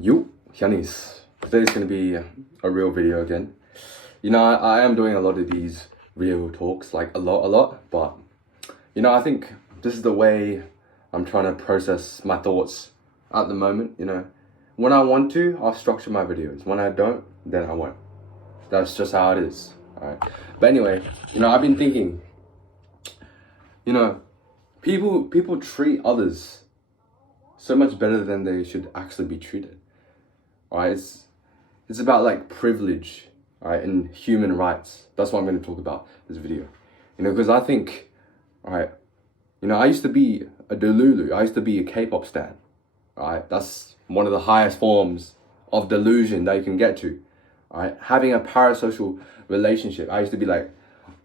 Yo, Yanis. Today's gonna be a real video again. I am doing a lot of these real talks, like a lot, but I think this is the way I'm trying to process my thoughts at the moment. When I want to, I'll structure my videos. When I don't, then I won't. That's just how it is. Alright. But anyway, I've been thinking, you know, people treat others so much better than they should actually be treated. Alright, it's about like privilege, alright, and human rights. That's what I'm going to talk about this video. Because I think, alright, I used to be a Delulu. I used to be a K-pop stan. Alright, that's one of the highest forms of delusion that you can get to. Alright, having a parasocial relationship. I used to be like,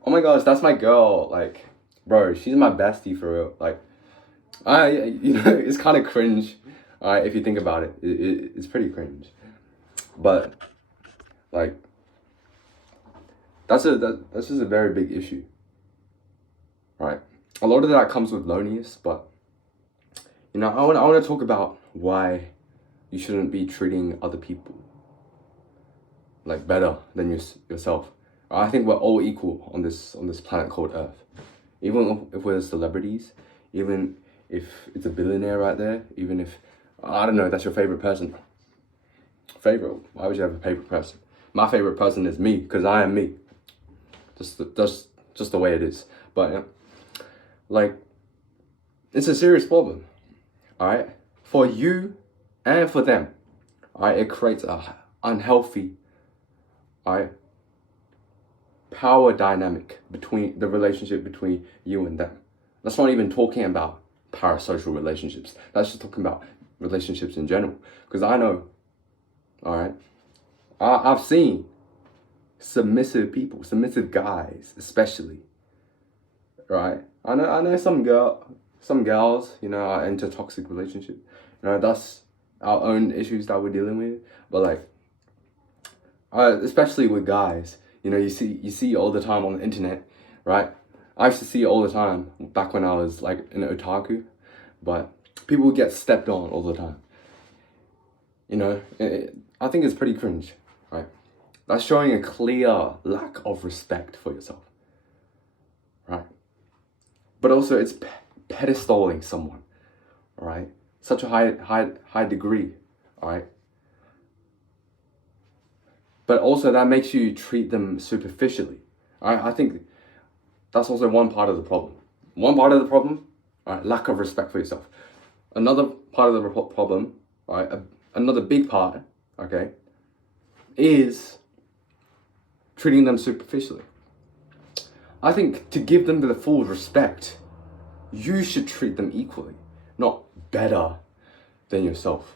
oh my gosh, that's my girl. Like, bro, she's my bestie for real. Like, it's kind of cringe. Alright, if you think about it, it's pretty cringe. But like, that's just a very big issue. Right? A lot of that comes with loneliness, but I want to talk about why you shouldn't be treating other people like better than yourself. I think we're all equal on this planet called Earth. Even if we're celebrities, even if it's a billionaire right there, even if, I don't know, that's your favorite person. Favorite? Why would you have a favorite person? My favorite person is me, because I am me. Just the way it is. But like, it's a serious problem. Alright? For you and for them. Alright? It creates a unhealthy, alright, power dynamic between the relationship between you and them. That's not even talking about parasocial relationships. That's just talking about relationships in general. Because I know, alright, I've seen submissive people, submissive guys especially, right? I know some girls, are into toxic relationship. That's our own issues that we're dealing with. But like, especially with guys, you see all the time on the internet, right? I used to see it all the time back when I was like an otaku, but people would get stepped on all the time. I think it's pretty cringe, right? That's showing a clear lack of respect for yourself, right? But also it's pedestaling someone, right? Such a high degree, right? But also that makes you treat them superficially. I think that's also one part of the problem. One part of the problem, right, lack of respect for yourself. Another part of the problem, right, another big part, okay, is treating them superficially. I think to give them the full respect, you should treat them equally, not better than yourself,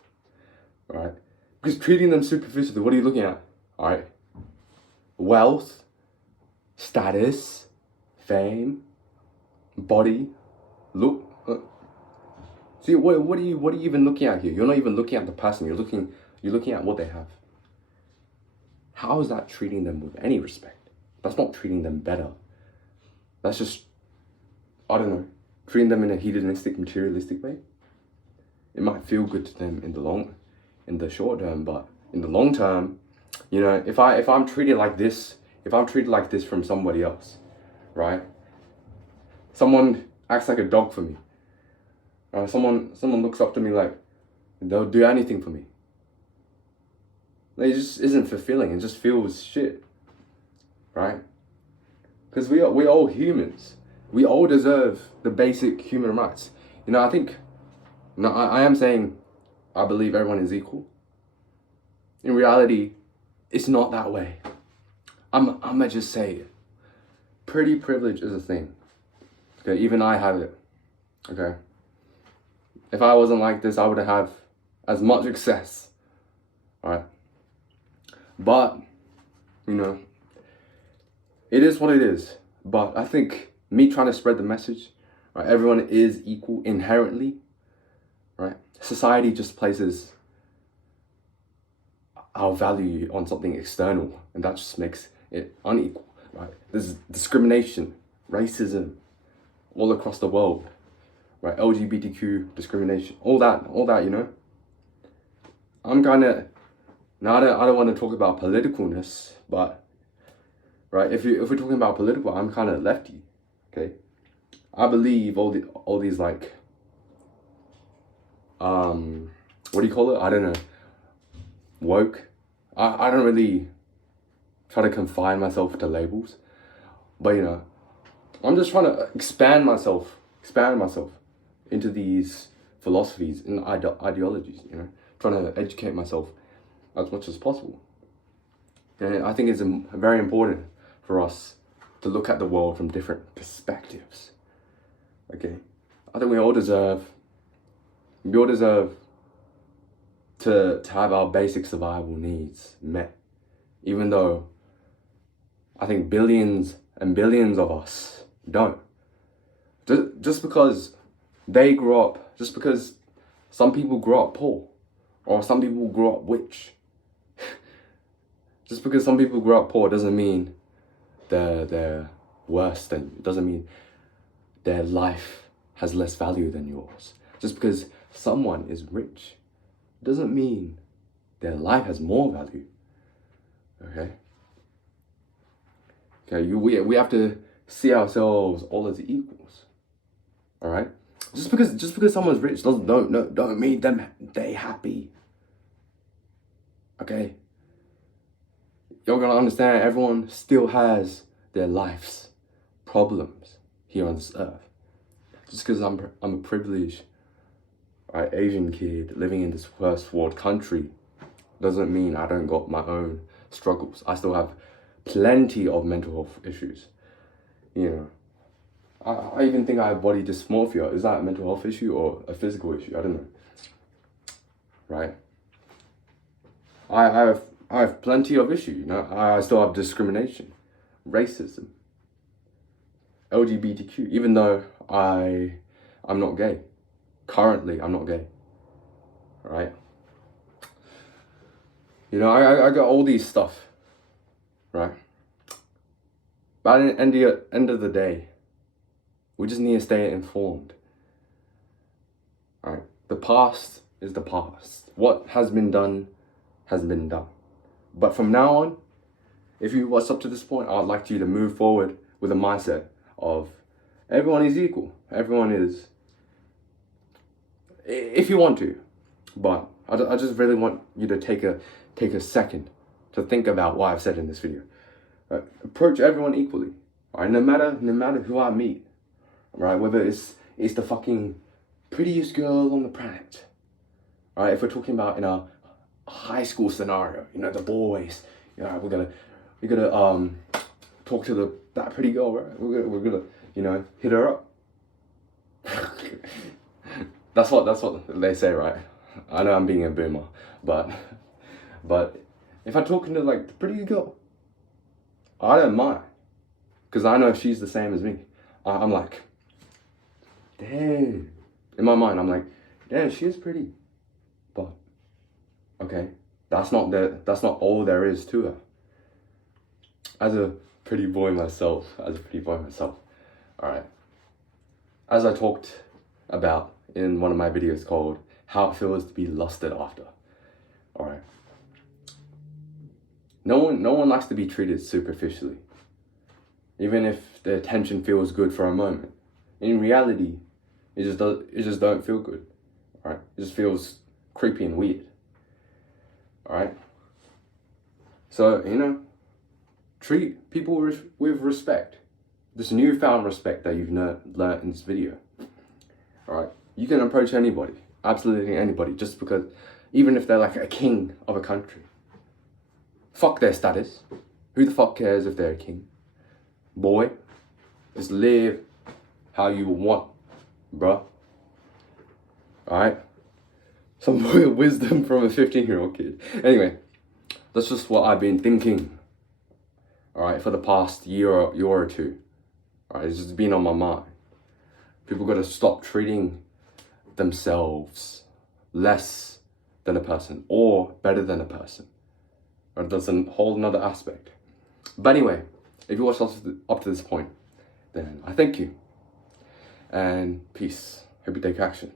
right? Because treating them superficially, what are you looking at? All right, wealth, status, fame, body, look. See, what are you even looking at here? You're not even looking at the person. You're looking at what they have. How is that treating them with any respect? That's not treating them better. That's just, I don't know, treating them in a hedonistic, materialistic way. It might feel good to them in the short term, but in the long term, if I'm treated like this, from somebody else, right? Someone acts like a dog for me. Someone looks up to me like they'll do anything for me. It just isn't fulfilling. It just feels shit, right? Because we all humans. We all deserve the basic human rights. I think, I am saying I believe everyone is equal. In reality, it's not that way. I'ma just say it. Pretty privilege is a thing. Okay, even I have it. Okay. If I wasn't like this, I would have as much success. Alright. But, it is what it is. But I think me trying to spread the message, right, everyone is equal inherently, right? Society just places our value on something external, and that just makes it unequal, right? There's discrimination, racism, all across the world, right? LGBTQ discrimination, all that, I'm kind of, now I don't want to talk about politicalness, but, right, if we're talking about political, I'm kind of lefty, okay? I believe all these like, what do you call it? I don't know, woke. I don't really try to confine myself to labels, but you know, I'm just trying to expand myself into these philosophies and ideologies, you know, trying to educate myself as much as possible. And I think it's very important for us to look at the world from different perspectives. Okay, I think we all deserve to have our basic survival needs met, even though I think billions and billions of us don't. Just because just because some people grow up poor, or some people grow up rich, just because some people grow up poor doesn't mean they're worse doesn't mean their life has less value than yours. Just because someone is rich doesn't mean their life has more value. Okay? Okay, we have to see ourselves all as equals. All right? Just because someone's rich don't mean they happy. Okay? You're gonna understand everyone still has their life's problems here on this earth. Just because I'm a privileged, right, Asian kid living in this first world country doesn't mean I don't got my own struggles. I still have plenty of mental health issues. You know, I even think I have body dysmorphia. Is that a mental health issue or a physical issue? I don't know. Right? I have plenty of issues. You know, I still have discrimination, racism, LGBTQ. Even though I'm not gay. Currently, I'm not gay. Right? You know, I got all these stuff. Right? But at the end of the day, we just need to stay informed. Alright? The past is the past. What has been done has been done. But from now on, if you watched up to this point, I'd like you to move forward with a mindset of everyone is equal. Everyone is, if you want to. But I just really want you to take a second to think about what I've said in this video. Approach everyone equally. Alright, no matter who I meet. Right, whether it's the fucking prettiest girl on the planet. Alright, if we're talking about in a high school scenario, you know, the boys, you know, we're gonna talk to that pretty girl, right? We're gonna you know, hit her up. that's what they say, right? I know I'm being a boomer, but if I'm talking to like the pretty girl, I don't mind, because I know she's the same as me. I'm like, damn. In my mind, I'm like, damn, she is pretty, but okay, that's not all there is to her. As a pretty boy myself, all right. As I talked about in one of my videos called "How It Feels to Be Lusted After," all right. No one likes to be treated superficially, even if the attention feels good for a moment. In reality, it just don't feel good. All right, it just feels creepy and weird. All right. So you know, treat people with respect. This newfound respect that you've learned in this video. All right, you can approach anybody, absolutely anybody, just because, even if they're like a king of a country. Fuck their status. Who the fuck cares if they're a king? Boy, just live how you want, bruh. Alright? Some wisdom from a 15-year-old kid. Anyway, that's just what I've been thinking. Alright, for the past year or two. Alright, it's just been on my mind. People gotta stop treating themselves less than a person or better than a person. That's a whole another aspect. But anyway, if you watched up to this point, then I thank you. And peace. Hope you take action.